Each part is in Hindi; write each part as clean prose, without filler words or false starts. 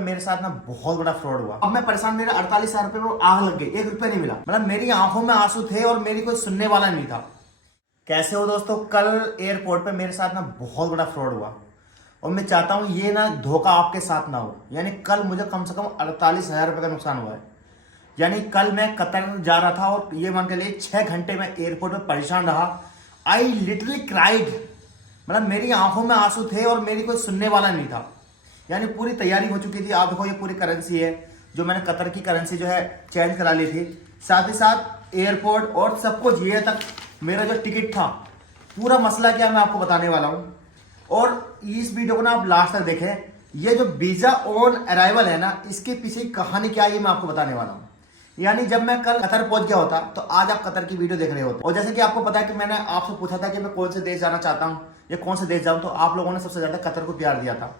मेरे साथ ना बहुत बड़ा फ्रॉड हुआ। अब मैं परेशान, मेरे 48,000 रुपए में आग लग गई, 1 रुपया नहीं मिला। मतलब मेरी आंखों में आंसू थे और मेरी कोई सुनने वाला नहीं था। कैसे हो दोस्तों, कल एयरपोर्ट पे मेरे साथ ना बहुत बड़ा फ्रॉड हुआ और मैं चाहता हूं ये ना धोखा आपके साथ ना हो। यानी कल मुझे कम से कम 48,000 रुपए का नुकसान हुआ है। यानी कल मैं कतर जा रहा था और ये मान के लिए 6 घंटे में एयरपोर्ट में परेशान रहा। आई लिटरली क्राइड, मतलब मेरी आंखों में आंसू थे और मेरी कोई सुनने वाला नहीं था। यानी पूरी तैयारी हो चुकी थी। आप देखो, ये पूरी करेंसी है जो मैंने कतर की करेंसी जो है चेंज करा ली थी। साथ ही साथ एयरपोर्ट और सब कुछ ये तक मेरा जो टिकट था, पूरा मसला क्या मैं आपको बताने वाला हूँ। और इस वीडियो को ना आप लास्ट तक देखें। ये जो वीजा ऑन अराइवल है ना, इसके पीछे की कहानी क्या है ये मैं आपको बताने वाला हूँ। यानी जब मैं कल कतर पहुंच गया होता तो आज आप कतर की वीडियो देख रहे होते। और जैसे कि आपको पता है कि मैंने आपसे पूछा था कि मैं कौन से देश जाना चाहता हूँ या कौन से देश जाऊँ, तो आप लोगों ने सबसे ज्यादा कतर को प्यार दिया था।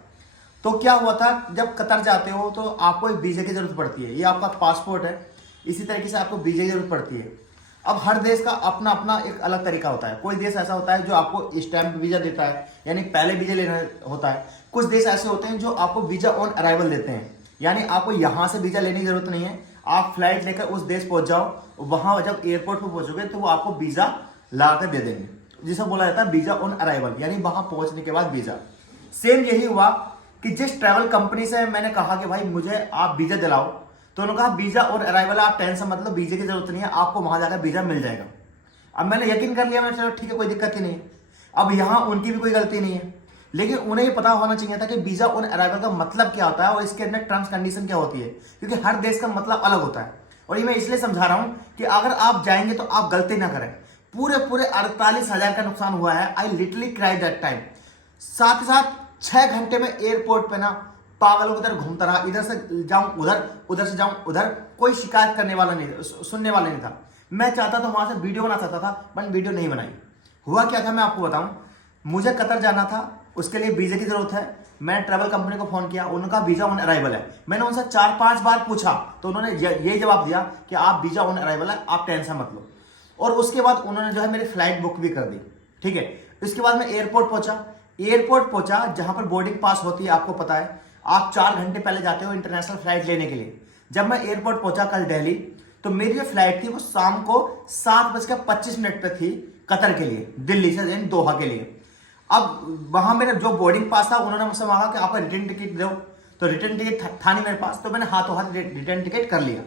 तो क्या हुआ था, जब कतर जाते हो तो आपको एक वीजा की जरूरत पड़ती है। ये आपका पासपोर्ट है, इसी तरीके से आपको वीजा की जरूरत पड़ती है। अब हर देश का अपना अपना एक अलग तरीका होता है। कोई देश ऐसा होता है जो आपको स्टैंप वीजा देता है, यानी पहले वीजा लेना होता है। कुछ देश ऐसे होते हैं जो आपको वीजा ऑन अराइवल देते हैं, यानी आपको यहाँ से वीजा लेने की जरूरत नहीं है। आप फ्लाइट लेकर उस देश पहुंच जाओ, वहां जब एयरपोर्ट पर पहुंचोगे तो वो आपको वीजा ला कर दे देंगे, जिसे बोला जाता है वीजा ऑन अराइवल, यानी वहां पहुंचने के बाद वीजा। सेम यही हुआ कि जिस ट्रैवल कंपनी से मैंने कहा कि भाई मुझे आप वीजा दिलाओ, तो उन्होंने कहा वीजा और अराइवल आप टेंशन मतलब वीजे की जरूरत नहीं है, आपको वहां जाकर वीजा मिल जाएगा। अब मैंने यकीन कर लिया, मैंने चलो ठीक है, कोई दिक्कत ही नहीं है। अब यहाँ उनकी भी कोई गलती नहीं है, लेकिन उन्हें ये पता होना चाहिए था कि वीजा ऑन अराइवल का मतलब क्या होता है और इसके अंदर टर्म्स कंडीशन क्या होती है, क्योंकि हर देश का मतलब अलग होता है। और ये मैं इसलिए समझा रहा हूं कि अगर आप जाएंगे तो आप गलती ना करें। पूरे पूरे 48,000 का नुकसान हुआ है। I literally cried that time. साथ ही साथ 6 घंटे में एयरपोर्ट पे ना पागलों की तरह घूमता रहा, इधर से जाऊं उधर, उधर से जाऊं उधर। कोई शिकायत करने वाला नहीं, सुनने वाला नहीं था। मैं चाहता था वहां से वीडियो बना सकता था, बट वीडियो नहीं बनाई। हुआ क्या था मैं आपको बताऊं। मुझे कतर जाना था, उसके लिए वीजा की जरूरत है। मैंने ट्रैवल कंपनी को फोन किया, उनका वीजा ऑन अराइवल है। मैंने उनसे 4-5 बार पूछा तो उन्होंने ये जवाब दिया कि आप वीजा ऑन अराइवल है, आप टेंशन मत लो। और उसके बाद उन्होंने जो है मेरी फ्लाइट बुक भी कर दी। ठीक है, इसके बाद मैं एयरपोर्ट पहुंचा जहां पर बोर्डिंग पास होती है, आपको पता है। आप 4 घंटे पहले जाते हो इंटरनेशनल फ्लाइट लेने के लिए। जब मैं एयरपोर्ट पहुंचा कल दिल्ली, तो मेरी जो फ्लाइट थी वो शाम को 7:25 पे थी कतर के लिए, दिल्ली से यानी दोहा के लिए। अब वहां मेरा जो बोर्डिंग पास था, उन्होंने मुझसे मांगा कि आपका रिटर्न टिकट दो, तो रिटर्न टिकट था नहीं मेरे पास, तो मैंने हाथों हाथ रिटर्न टिकट कर लिया।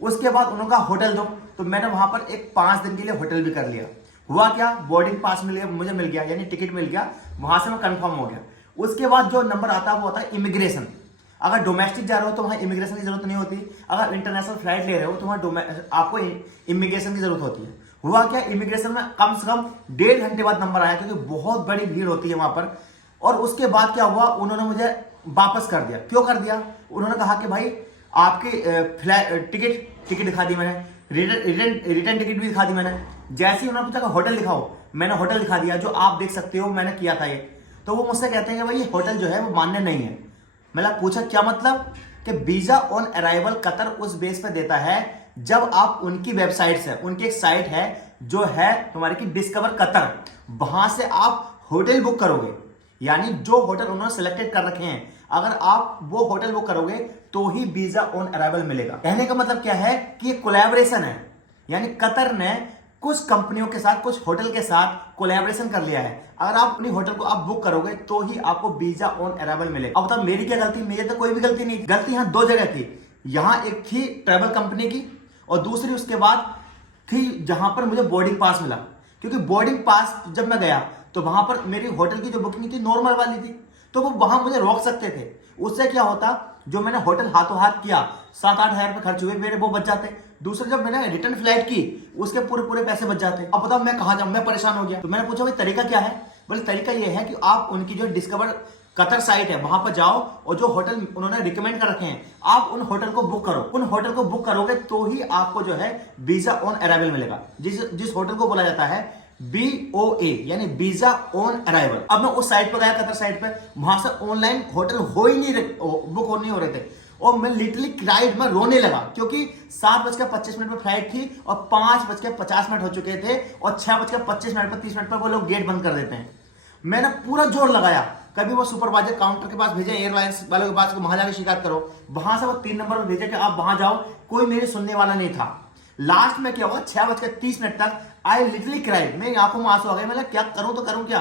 उसके बाद उन्होंने कहा होटल दो, तो मैंने वहां पर एक 5 दिन के लिए होटल भी कर लिया। हुआ क्या, बोर्डिंग पास मुझे मिल गया, यानी टिकट मिल गया, वहां से मैं कंफर्म हो गया। उसके बाद जो नंबर आता है वो होता है इमिग्रेशन। अगर डोमेस्टिक जा रहे हो तो वहां इमिग्रेशन की जरूरत नहीं होती। अगर इंटरनेशनल फ्लाइट ले रहे हो तो वहां आपको इमिग्रेशन की जरूरत होती है। हुआ क्या, इमिग्रेशन में कम से कम 1.5 घंटे बाद नंबर आया, क्योंकि बहुत बड़ी भीड़ होती है वहां पर। और उसके बाद क्या हुआ, उन्होंने मुझे वापस कर दिया। क्यों कर दिया, उन्होंने कहा कि भाई आपकी टिकट दिखा दी मैंने, रिटर्न टिकट भी दिखा दी मैंने। जैसे ही उन्होंने पूछा होटल दिखाओ, मैंने होटल दिखा दिया, जो आप देख सकते हो मैंने किया था ये। तो वो मुझसे कहते हैं कि भाई ये होटल जो है वो मान्य नहीं है। मैंने पूछा क्या मतलब, कि वीजा ऑन अराइवल कतर उस बेस पे देता है जब आप उनकी वेबसाइट से, उनकी एक साइट है जो है तुम्हारी की डिस्कवर कतर, वहां से आप होटल बुक करोगे। यानी जो होटल उन्होंने सिलेक्टेड कर रखे हैं, अगर आप वो होटल बुक करोगे तो ही वीजा ऑन अराइवल मिलेगा। कहने का मतलब क्या है कि ये कोलैबोरेशन है, यानी कतर ने कुछ कंपनियों के साथ, कुछ होटल के साथ कोलैबोरेशन कर लिया है। अगर आप अपनी होटल को आप बुक करोगे तो ही आपको वीजा ऑन अराइवल मिलेगा। अब बताओ मेरी क्या गलती, मेरी तो कोई भी गलती नहीं थी। गलती यहाँ 2 जगह थी। यहाँ एक थी ट्रैवल कंपनी की और दूसरी उसके बाद थी जहां पर मुझे बोर्डिंग पास मिला। क्योंकि बोर्डिंग पास जब मैं गया तो वहां पर मेरी होटल की जो बुकिंग थी नॉर्मल वाली थी, तो वो वहां मुझे रोक सकते थे। उससे क्या होता, जो मैंने होटल हाथों हाथ किया, 7-8 हजार रुपए खर्च हुए मेरे, वो बच जाते। दूसरे जब मैंने रिटर्न फ्लाइट की, उसके पूरे पूरे पैसे बच जाते। अब बताओ मैं कहां जाऊं, मैं परेशान हो गया। तो मैंने पूछा भाई तरीका क्या है। बोले तरीका ये है कि आप उनकी जो डिस्कवर कतर साइट है वहां पर जाओ और जो होटल उन्होंने रिकमेंड कर रखे हैं, आप उन होटल को बुक करो। उन होटल को बुक करोगे तो ही आपको जो है वीजा ऑन अराइवल मिलेगा, जिस होटल को बोला जाता है BOA, यानी वीजा ऑन अराइवल। अब मैं उस साइट पर गया, कतर साइट पे, वहां से ऑनलाइन होटल हो ही नहीं बुक हो नहीं हो रहे थे। और मैं लिटरली क्राइड, मैं रोने लगा, क्योंकि 7:25 पर फ्लाइट थी और 5:50 हो चुके थे और 6:25 पर 30 मिनट पर वो लोग गेट बंद कर देते हैं। मैंने पूरा जोर लगाया, कभी वो सुपरवाइजर काउंटर के पास भेजे, एयरलाइंस वालों के पास, वहां जाकर शिकायत करो, वहां से वो 3 नंबर पर भेजे कि आप वहां जाओ, कोई मेरे सुनने वाला नहीं था। लास्ट में क्या हुआ, 6:30 तक आई लिटरली क्राइड, मेरी आंखों में आंसू आ गए। मतलब क्या करूं, तो करूं क्या?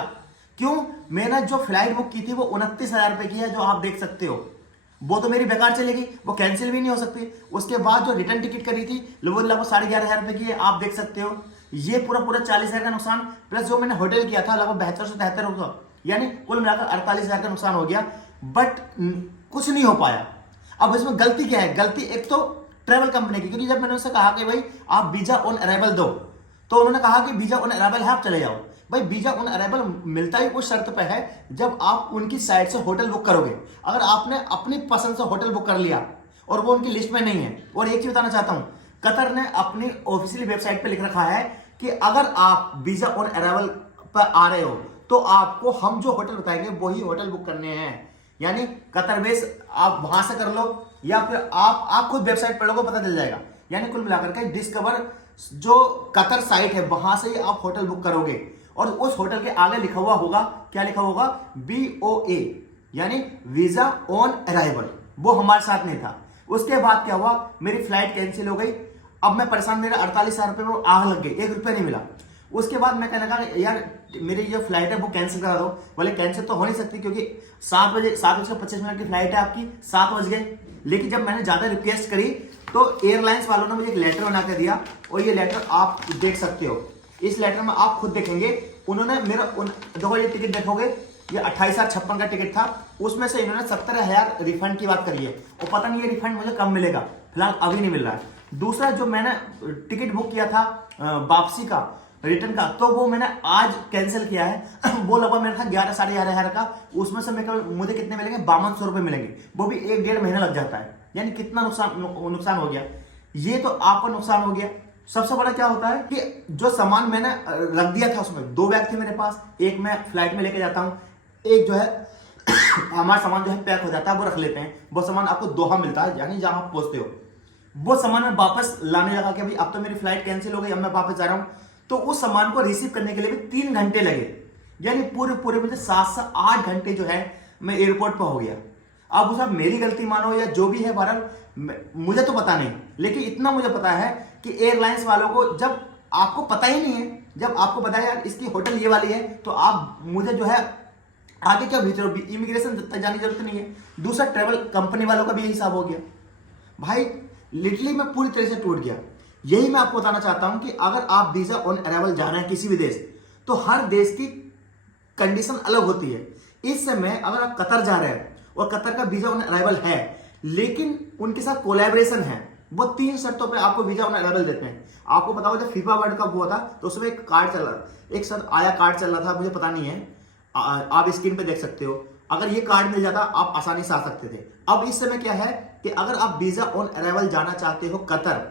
क्यों? मैंने जो फ्लाइट बुक की थी वो 29,000 रुपए की है, जो आप देख सकते हो। वो तो मेरी बेकार चलेगी, वो कैंसिल भी नहीं हो सकती। उसके बाद जो रिटर्न टिकट करी थी वो लगभग 11,500 रुपए की है, आप देख सकते हो। ये पूरा 40,000 का नुकसान, प्लस जो मैंने होटल किया था लगभग 72 से 73, यानी कुल मिलाकर 48,000 का नुकसान हो गया। बट कुछ नहीं हो पाया। अब इसमें गलती क्या है? गलती एक तो ट्रेवल कंपनी की, क्योंकि जब मैंने उससे कहा कि भाई आप वीजा ऑन अराइवल दो, तो उन्होंने कहा कि वीजा ऑन अराइवल है, आप चले जाओ। भाई वीजा ऑन अराइवल मिलता ही उस शर्त पे है जब आप उनकी साइट से होटल बुक करोगे। अगर आपने अपनी पसंद से होटल बुक कर लिया और वो उनकी लिस्ट में नहीं है, और एक चीज बताना चाहता हूं, कतर ने अपनी ऑफिशियल वेबसाइट पे लिख रखा है कि अगर आप वीजा ऑन अराइवल पर आ रहे हो तो आपको हम जो होटल बताएंगे वही होटल बुक करने हैं। यानी कतर बेस आप वहां से कर लो, या फिर आप खुद वेबसाइट पढ़ोगे, पता चल जाएगा। यानी कुल मिलाकर के डिस्कवर जो कतर साइट है वहां से ही आप होटल बुक करोगे, और उस होटल के आगे लिखा हुआ होगा, क्या लिखा होगा? BOA, यानी वीजा ऑन अराइवल। वो हमारे साथ नहीं था। उसके बाद क्या हुआ, मेरी फ्लाइट कैंसिल हो गई। अब मैं परेशान, मेरे 48,000 रुपए में आग लग गई, 1 रुपया नहीं मिला। उसके बाद मैं कहने लगा यार मेरी जो फ्लाइट है वो कैंसिल करा दो। बोले कैंसिल तो हो नहीं सकती, क्योंकि 7:25 की फ्लाइट है आपकी, 7 बज गए। लेकिन जब मैंने ज्यादा रिक्वेस्ट करी तो एयरलाइंस वालों ने मुझे एक लेटर बना कर दिया, और ये लेटर आप देख सकते हो। इस लेटर में आप खुद देखेंगे, उन्होंने मेरा देखो ये टिकट देखोगे, ये 28,056 का टिकट था, उसमें से इन्होंने 70,000 रिफंड की बात करी है, और पता नहीं ये रिफंड मुझे कब मिलेगा, फिलहाल अभी नहीं मिल रहा है। दूसरा, जो मैंने टिकट बुक किया था वापसी का, रिटर्न का, तो वो मैंने आज कैंसिल किया है। वो लगभग मेरा था 11 साढ़े 11,000 का, उसमें से मुझे कितने मिलेंगे? 5200 रुपए मिलेंगे, वो भी 1-1.5 महीना लग जाता है। यानी कितना नुकसान हो गया। ये तो आपका नुकसान हो गया। सबसे बड़ा क्या होता है कि जो सामान मैंने रख दिया था, उसमें 2 बैग थे मेरे पास, एक मैं फ्लाइट में लेके जाता हूं, एक जो है हमारा सामान जो है पैक हो जाता है, वो रख लेते हैं। वो सामान आपको दोहा मिलता है, यानी जहां आप पहुंचते हो। वो सामान मैं वापस लाने लगा कि भाई अब तो मेरी फ्लाइट कैंसिल हो गई, अब मैं वापस जा रहा हूं, तो उस सामान को रिसीव करने के लिए भी 3 घंटे लगे। यानी पूरे मुझे 7 से 8 घंटे जो है मैं एयरपोर्ट पर हो गया। अब उस मेरी गलती मानो या जो भी है, बहरहाल मुझे तो पता नहीं, लेकिन इतना मुझे पता है कि एयरलाइंस वालों को जब आपको पता ही नहीं है, जब आपको पता है यार इसकी होटल ये वाली है, तो आप मुझे जो है आगे क्या भेज रहे हो? इमिग्रेशन तक जाने की जरूरत नहीं है। दूसरा, ट्रेवल कंपनी वालों का भी यही हिसाब हो गया। भाई लिटरली मैं पूरी तरह से टूट गया। यही मैं आपको बताना चाहता हूं कि अगर आप वीजा ऑन अराइवल जा रहे हैं किसी भी देश, तो हर देश की कंडीशन अलग होती है। इस समय अगर आप कतर जा रहे हैं और कतर का वीजा ऑन अराइवल है, लेकिन उनके साथ कोलैबोरेशन है, वो 3 शर्तों पे आपको वीजा ऑन अराइवल देते हैं। आपको पता हो जब फीफा वर्ल्ड कप हुआ था तो उसमें एक कार्ड चल रहा, एक सर आया कार्ड चल रहा था, मुझे पता नहीं है, आप स्क्रीन पे देख सकते हो। अगर ये कार्ड मिल जाता आप आसानी से आ सकते थे। अब इस समय क्या है कि अगर आप वीजा ऑन अराइवल जाना चाहते हो कतर,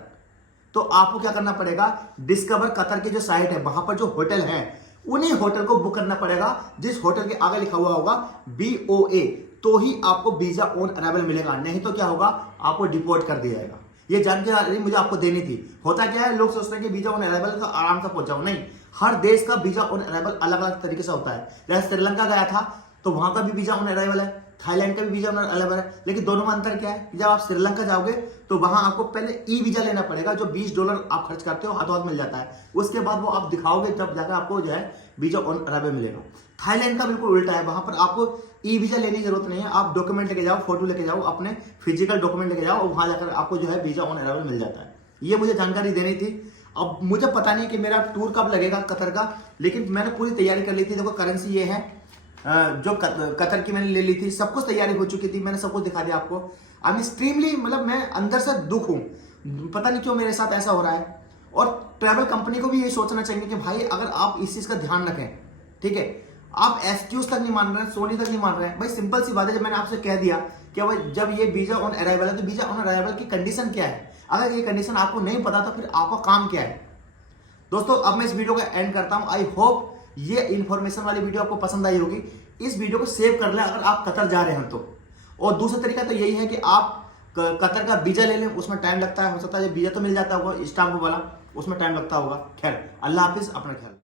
तो आपको क्या करना पड़ेगा? डिस्कवर कतर की जो साइट है वहां पर जो होटल है, उन्हीं होटल को बुक करना पड़ेगा, जिस होटल के आगे लिखा हुआ होगा BOA, तो ही आपको वीजा ऑन अराइवल मिलेगा। नहीं तो क्या होगा? आपको डिपोर्ट कर दिया जाएगा। ये जानकारी मुझे आपको देनी थी। होता क्या है, लोग सोचते हैं कि वीजा ऑन अराइवल तो आराम से पहुंच जाओ। नहीं, हर देश का वीजा ऑन अराइवल अलग अलग तरीके से होता है। जैसे श्रीलंका गया था तो वहां का भी वीजा ऑन अराइवल है, थाईलैंड का भी वीजा ऑन अराइवल है, लेकिन दोनों में अंतर क्या है? जब आप श्रीलंका जाओगे तो वहां आपको पहले वीजा लेना पड़ेगा, जो $20 आप खर्च करते हो, हाथों हाथ मिल जाता है। उसके बाद वो आप दिखाओगे, तब जाकर आपको जो है वीजा ऑन अराइवल मिलेगा। थाईलैंड का बिल्कुल उल्टा है, वहां पर आपको वीजा लेने की जरूरत नहीं है। आप डॉक्यूमेंट लेके जाओ, फोटो लेके जाओ, अपने फिजिकल डॉक्यूमेंट लेके जाओ, और वहां जाकर आपको जो है वीजा ऑन अराइवल मिल जाता है। ये मुझे जानकारी देनी थी। अब मुझे पता नहीं कि मेरा टूर कब लगेगा कतर का, लेकिन मैंने पूरी तैयारी कर ली थी। देखो करेंसी ये है, जो कतर की मैंने ले ली थी, सब कुछ तैयारी हो चुकी थी, मैंने सब कुछ दिखा दिया आपको। आई एम एक्सट्रीमली, मतलब मैं अंदर से दुख हूं, पता नहीं क्यों मेरे साथ ऐसा हो रहा है। और ट्रैवल कंपनी को भी ये सोचना चाहिए कि भाई अगर आप इस चीज का ध्यान रखें, ठीक है, आप एक्सक्यूज तक नहीं मान रहे हैं, सोनी तक नहीं मान रहे हैं। भाई सिंपल सी बात है, जब मैंने आपसे कह दिया कि भाई जब ये वीजा ऑन अराइवल है, तो वीजा ऑन अराइवल की कंडीशन क्या है? अगर ये कंडीशन आपको नहीं पता तो फिर आपका काम क्या है? दोस्तों अब मैं इस वीडियो का एंड करता हूं। आई होप ये इंफॉर्मेशन वाली वीडियो आपको पसंद आई होगी। इस वीडियो को सेव कर लें अगर आप कतर जा रहे हैं तो। और दूसरा तरीका तो यही है कि आप कतर का वीजा ले लें, उसमें टाइम लगता है, हो सकता है वीजा तो मिल जाता होगा स्टाम्प वाला, उसमें टाइम लगता होगा। खैर, अल्लाह हाफिज, अपना ख्याल।